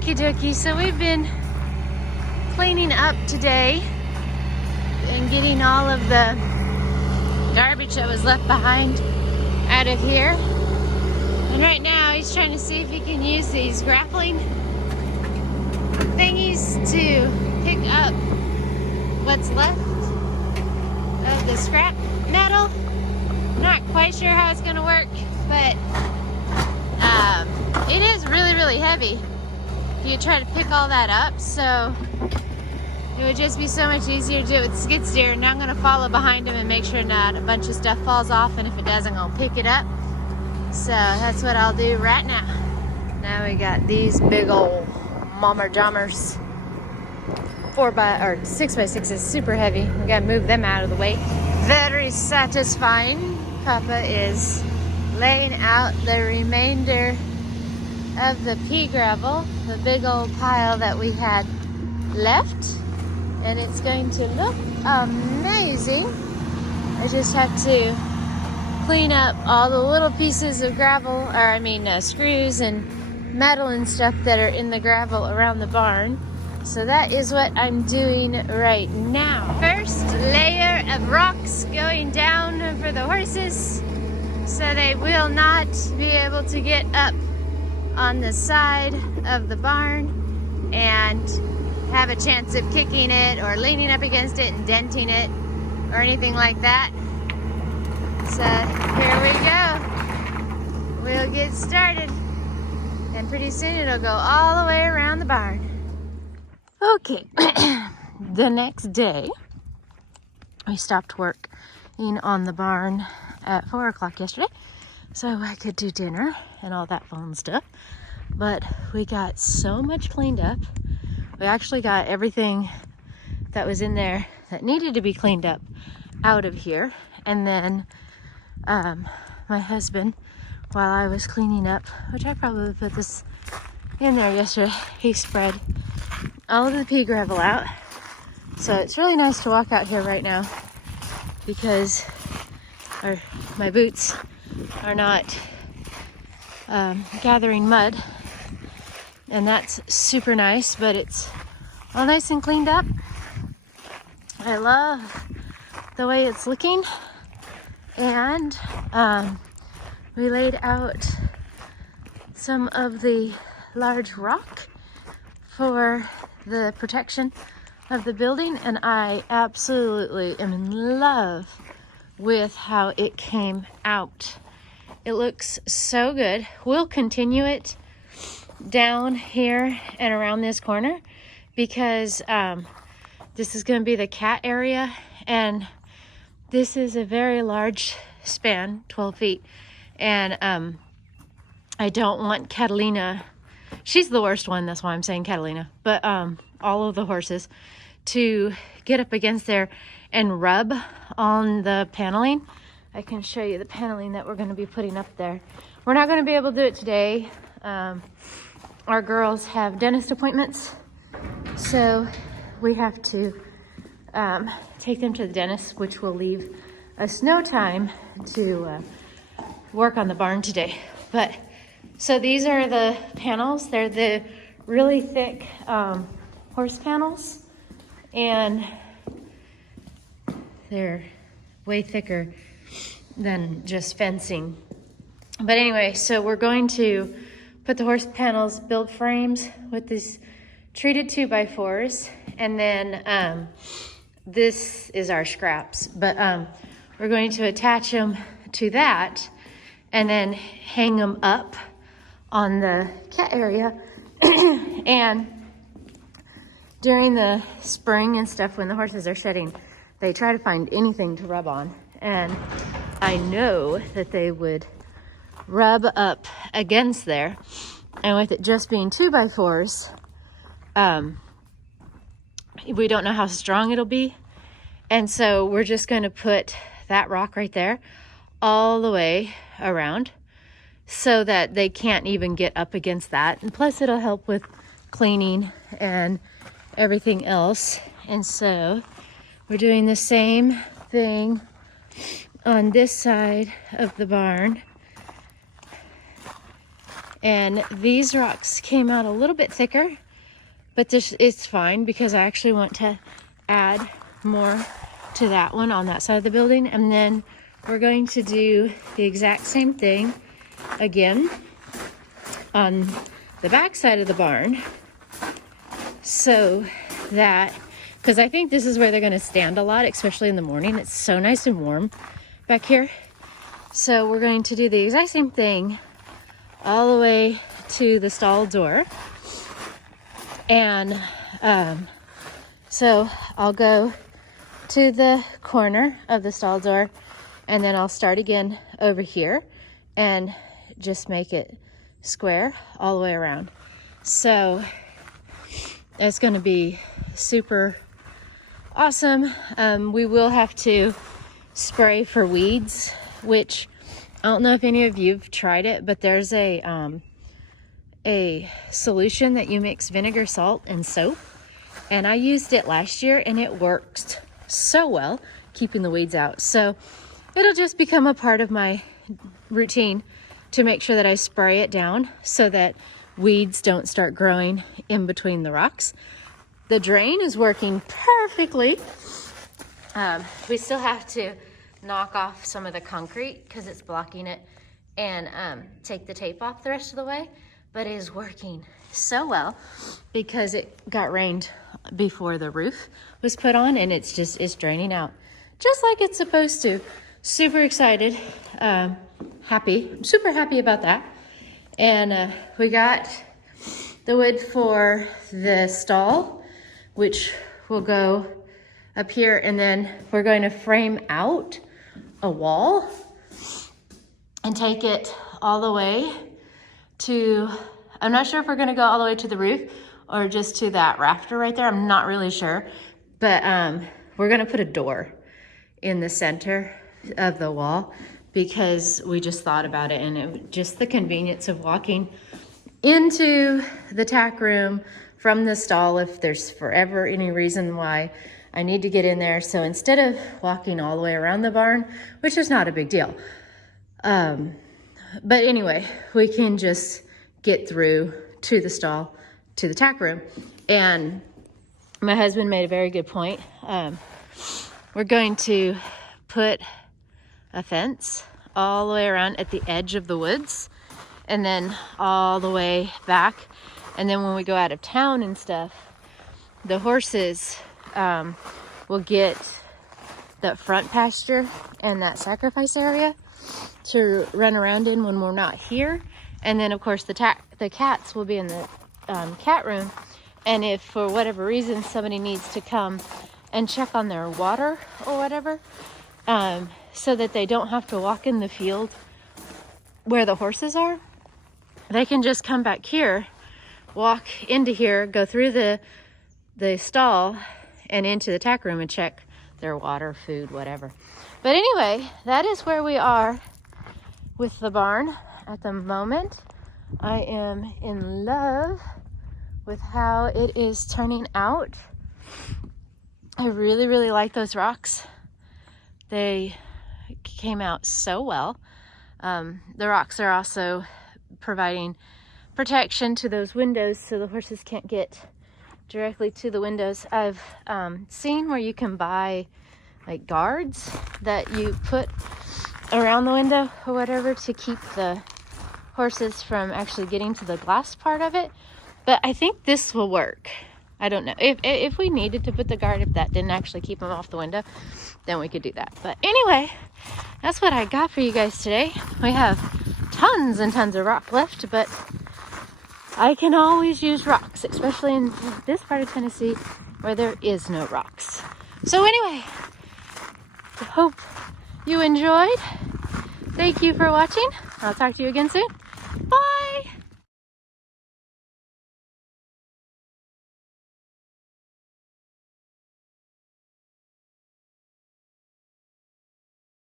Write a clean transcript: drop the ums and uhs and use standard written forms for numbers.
Okie dokie, so we've been cleaning up today and getting all of the garbage that was left behind out of here. And right now he's trying to see if he can use these grappling thingies to pick up what's left of the scrap metal. Not quite sure how it's gonna work, but it is really heavy if you try to pick all that up, so it would just be so much easier to do it with skid steer. And now I'm gonna follow behind him and make sure not a bunch of stuff falls off, and if it doesn't, I'll pick it up. So that's what I'll do right now. Now we got these big old mommer jommers, 6x6s, super heavy. We gotta move them out of the way. Very satisfying. Papa is laying out the remainder of the pea gravel, the big old pile that we had left, and it's going to look amazing. I just have to clean up all the little pieces of gravel, screws and metal and stuff that are in the gravel around the barn. So that is what I'm doing right now. First layer of rocks going down for the horses so they will not be able to get up on the side of the barn and have a chance of kicking it or leaning up against it and denting it or anything like that. So here we go. We'll get started, and pretty soon it'll go all the way around the barn. Okay, the next day we stopped working on the barn at 4 o'clock yesterday so I could do dinner and all that fun stuff. But we got so much cleaned up. We actually got everything that was in there that needed to be cleaned up out of here. And then my husband, while I was cleaning up, which I probably put this in there yesterday, he spread all of the pea gravel out. So it's really nice to walk out here right now because my boots are not gathering mud, and that's super nice, but it's all nice and cleaned up. I love the way it's looking, and we laid out some of the large rock for the protection of the building, and I absolutely am in love with how it came out. It looks so good. We'll continue it down here and around this corner because this is going to be the cat area, and this is a very large span, 12 feet, and I don't want Catalina, she's the worst one, that's why I'm saying Catalina, but all of the horses to get up against there and rub on the paneling. I can show you the paneling that we're going to be putting up there. We're not going to be able to do it today. Our girls have dentist appointments, so we have to take them to the dentist, which will leave us no time to work on the barn today. But so these are the panels. They're the really thick horse panels, and they're way thicker than just fencing. But anyway, so we're going to put the horse panels, build frames with these treated 2x4s, and then this is our scraps, but we're going to attach them to that and then hang them up on the cat area. And during the spring and stuff, when the horses are shedding, they try to find anything to rub on, and I know that they would rub up against there, and with it just being 2x4s, we don't know how strong it'll be, and so we're just going to put that rock right there all the way around so that they can't even get up against that, and plus it'll help with cleaning and everything else. And so we're doing the same thing on this side of the barn, And these rocks came out a little bit thicker, but this is fine because I actually want to add more to that one on that side of the building. And then we're going to do the exact same thing again on the back side of the barn, so that, because I think this is where they're going to stand a lot, especially in the morning. It's so nice and warm back here. So we're going to do the exact same thing all the way to the stall door. And so I'll go to the corner of the stall door, and then I'll start again over here and just make it square all the way around. So it's going to be super awesome. We will have to spray for weeds, which I don't know if any of you've tried it, but there's a solution that you mix vinegar, salt, and soap. And I used it last year and it worked so well, keeping the weeds out. So it'll just become a part of my routine to make sure that I spray it down so that weeds don't start growing in between the rocks. The drain is working perfectly. We still have to knock off some of the concrete because it's blocking it, and take the tape off the rest of the way. But it is working so well because it got rained before the roof was put on, and it's draining out just like it's supposed to. Super excited, happy, I'm super happy about that. And we got the wood for the stall, which will go up here, and then we're going to frame out a wall and take it all the way to, I'm not sure if we're going to go all the way to the roof or just to that rafter right there. I'm not really sure, but we're going to put a door in the center of the wall because we just thought about it, and just the convenience of walking into the tack room from the stall if there's forever any reason why I need to get in there. So instead of walking all the way around the barn, which is not a big deal, but anyway, we can just get through to the stall, to the tack room. And my husband made a very good point. We're going to put a fence all the way around at the edge of the woods, and then all the way back. And then when we go out of town and stuff, the horses will get that front pasture and that sacrifice area to run around in when we're not here. And then of course the cats will be in the cat room. And if for whatever reason somebody needs to come and check on their water or whatever, so that they don't have to walk in the field where the horses are, they can just come back here, walk into here, go through the stall and into the tack room and check their water, food, whatever. But anyway, that is where we are with the barn at the moment. I am in love with how it is turning out. I really, really like those rocks. They came out so well. The rocks are also providing protection to those windows so the horses can't get directly to the windows. I've seen where you can buy like guards that you put around the window or whatever to keep the horses from actually getting to the glass part of it. But I think this will work. I don't know. If we needed to put the guard, if that didn't actually keep them off the window, then we could do that. But anyway, that's what I got for you guys today. We have tons and tons of rock left, but I can always use rocks, especially in this part of Tennessee where there is no rocks. So anyway, I hope you enjoyed. Thank you for watching. I'll talk to you again soon.